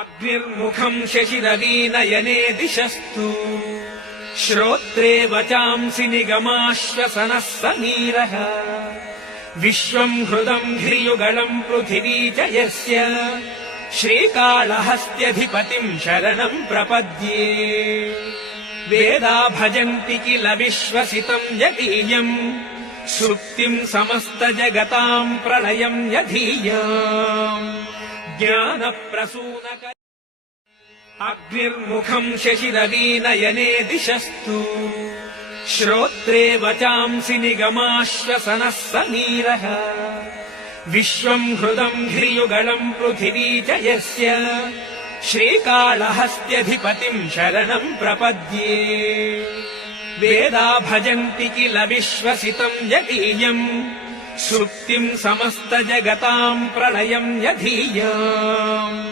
अग्निर्मुखम् शशिरवीनयने दिशस्तु श्रोत्रे वचांसि निगमाश्वसनः समीरः विश्वम् हृदम् ह्रियुगलम् पृथिवी च यस्य श्रीकाళहस्त्यधिपतिम् शरणम् प्रपद्ये वेदा भजन्ति किल विश्वसितम् यदीयम् सुप्तिम् समस्तजगताम् प्रलयम् यधीयाम् ज्ञानप्रसूनक अग्निर्मुखम् शशिरवीनयने दिशस्तु श्रोत्रे वचांसि निगमाश्वसनः समीरः विश्वम् हृदम् ह्रियुगलम् पृथिवी च यस्य श्रीकाళहस्त्यधिपतिम् शरणम् प्रपद्ये वेदा भजन्ति किल विश्वसितम् यदीयम् सुप्तिम् समस्तजगताम् प्रलयम् यधीयाम्